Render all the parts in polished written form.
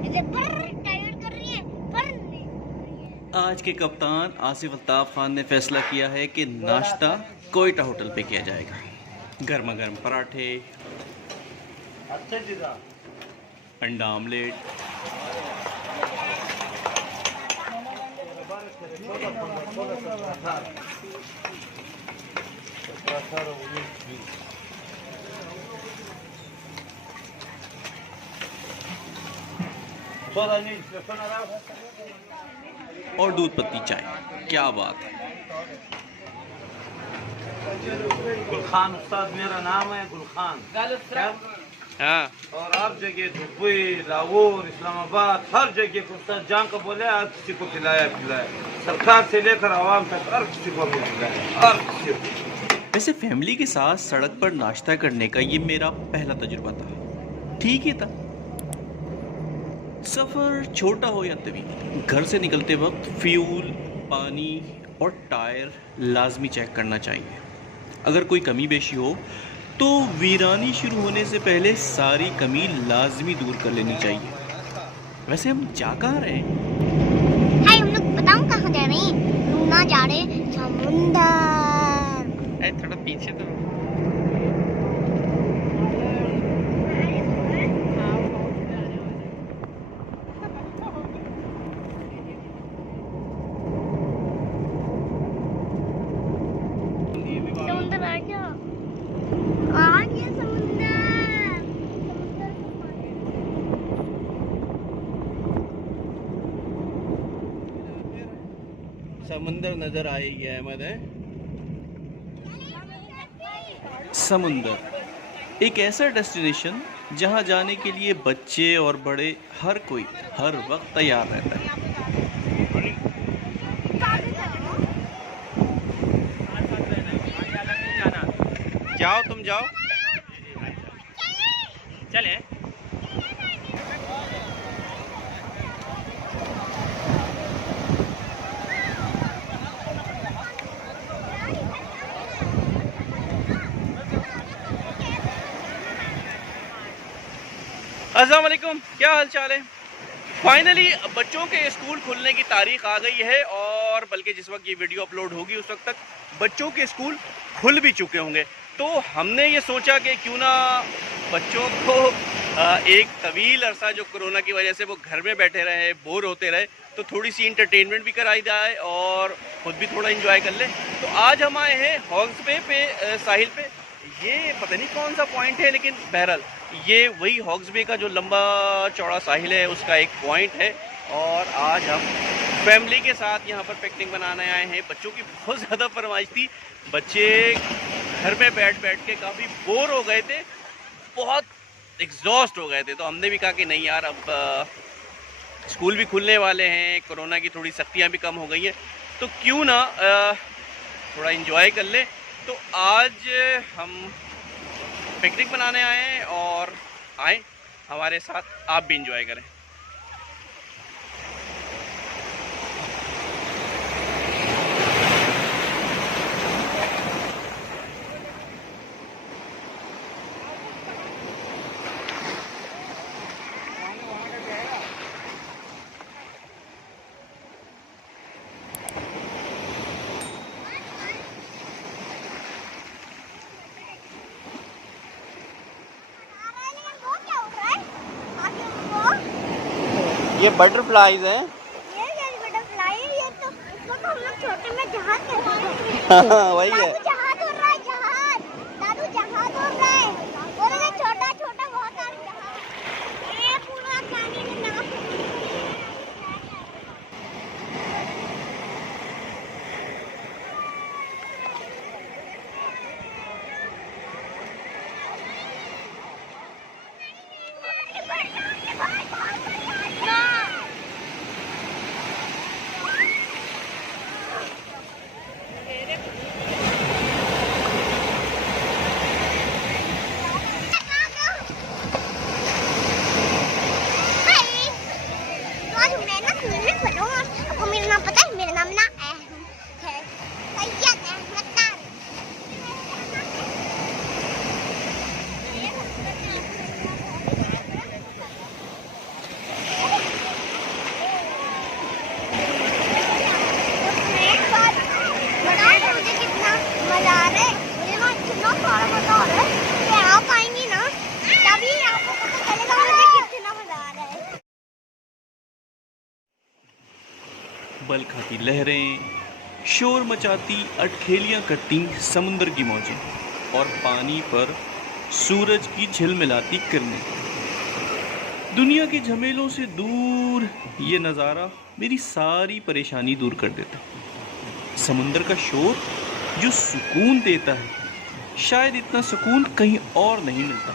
ऐसे टाइट कर रही है पर नहीं। आज के कप्तान आसिफ अल्ताफ खान ने फैसला किया है कि नाश्ता कोयटा होटल पे किया जाएगा। गर्मा गर्म पराठे, अंडा आमलेट, और दूध पत्ती चाय। क्या बात है। गुलखान उस्ताद मेरा नाम है, गुलखान। क्या? हाँ, और हर जगह दुबई, लाहौर, इस्लामाबाद, हर जगह को उस्ताद जान का बोले हर किसी को खिलाया पिलाया, सरकार से लेकर आवाम तक हर किसी को हमने खिलाया, हर किसी को। वैसे फैमिली के साथ सड़क पर नाश्ता करने का ये मेरा पहला तजुर्बा था। ठीक ही था। सफ़र छोटा हो या तवील, घर से निकलते वक्त फ्यूल, पानी और टायर लाजमी चेक करना चाहिए। अगर कोई कमी बेशी हो तो वीरानी शुरू होने से पहले सारी कमी लाजमी दूर कर लेनी चाहिए। वैसे हम जा कहाँ रहे हैं? हाय, हम लोग बताऊं कहाँ जा रहे हैं? लूना जा रहे हैं समुंदर। थोड़ा पीछे तो। समुंदर आ गया समुंदर। समुंदर नजर आएगी अहमद है। समुंदर एक ऐसा डेस्टिनेशन जहां जाने के लिए बच्चे और बड़े हर कोई हर वक्त तैयार रहता है। जाओ, तुम जाओ। चले। अस्सलाम वालेकुम, क्या हाल चाल है। फाइनली बच्चों के स्कूल खुलने की तारीख आ गई है और बल्कि जिस वक्त ये वीडियो अपलोड होगी उस वक्त तक बच्चों के स्कूल खुल भी चुके होंगे। तो हमने ये सोचा कि क्यों ना बच्चों को एक तवील अरसा जो कोरोना की वजह से वो घर में बैठे रहे, बोर होते रहे, तो थोड़ी सी इंटरटेनमेंट भी कराई जाए और ख़ुद भी थोड़ा इंजॉय कर ले। तो आज हम आए हैं हॉग्स बे पे, साहिल पे। ये पता नहीं कौन सा पॉइंट है, लेकिन बहरहाल ये वही हॉग्स बे का जो लंबा चौड़ा साहिल है उसका एक पॉइंट है। और आज हम फैमिली के साथ यहाँ पर पिकनिक बनाने आए हैं। बच्चों की बहुत ज़्यादा फरमाइश थी। बच्चे घर में बैठ बैठ के काफ़ी बोर हो गए थे, बहुत एग्जॉस्ट हो गए थे। तो हमने भी कहा कि नहीं यार, अब स्कूल भी खुलने वाले हैं, कोरोना की थोड़ी सख्तियाँ भी कम हो गई हैं, तो क्यों ना थोड़ा इंजॉय कर ले। तो आज हम पिकनिक बनाने आए हैं और आए हमारे साथ, आप भी इंजॉय करें। ये बटरफ्लाईज हैं। ये बटरफ्लाई है। ये तो इसको तो हम लोग छोटे में जहाज कहते हैं। वही है। दादू जहाज उड़ रहा है, जहाज। दादू जहाज उड़ रहा है। और ये छोटा छोटा बहुत सारे जहाज। ये पूरा पानी में नाव। उबल खाती लहरें, शोर मचाती अटखेलियाँ करती समुद्र की मौजें और पानी पर सूरज की झिलमिलाती किरणें। दुनिया के झमेलों से दूर ये नज़ारा मेरी सारी परेशानी दूर कर देता। समुद्र का शोर जो सुकून देता है, शायद इतना सुकून कहीं और नहीं मिलता।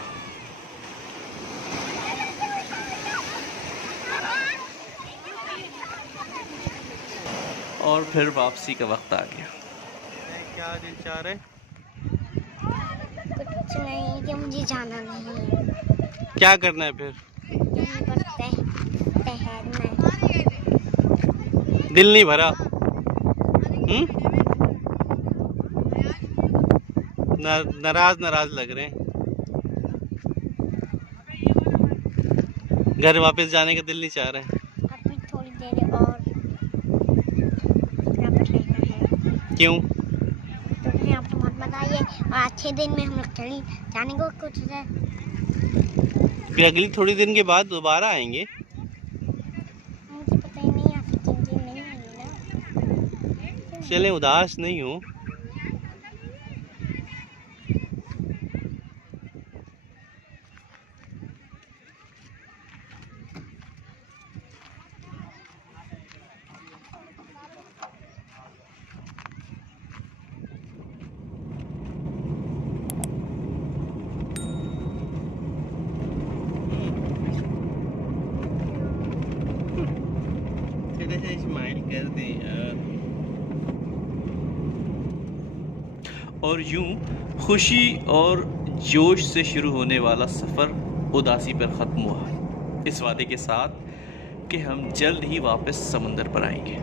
और फिर वापसी का वक्त आ गया। क्या दिल चाह रहे? कुछ नहीं, कि मुझे जाना नहीं है। क्या करना है फिर? यहीं पर ठहरना है। दिल नहीं भरा? नाराज लग रहे हैं। घर वापस जाने का दिल नहीं चाह रहा है। अभी थोड़ी देर और यहाँ पर रहना है। क्यों? तो यहाँ पर मत बताइए, और अच्छे दिन में हम लोग कहीं जाने को कुछ है। फिर अगली थोड़ी दिन के बाद दोबारा आएंगे। मुझे पता ही नहीं, आपकी जिंदगी नहीं है ना। चले, उदास नहीं हो। स्माइल कर दे यार। और यूं खुशी और जोश से शुरू होने वाला सफ़र उदासी पर ख़त्म हुआ, इस वादे के साथ कि हम जल्द ही वापस समुंदर पर आएंगे।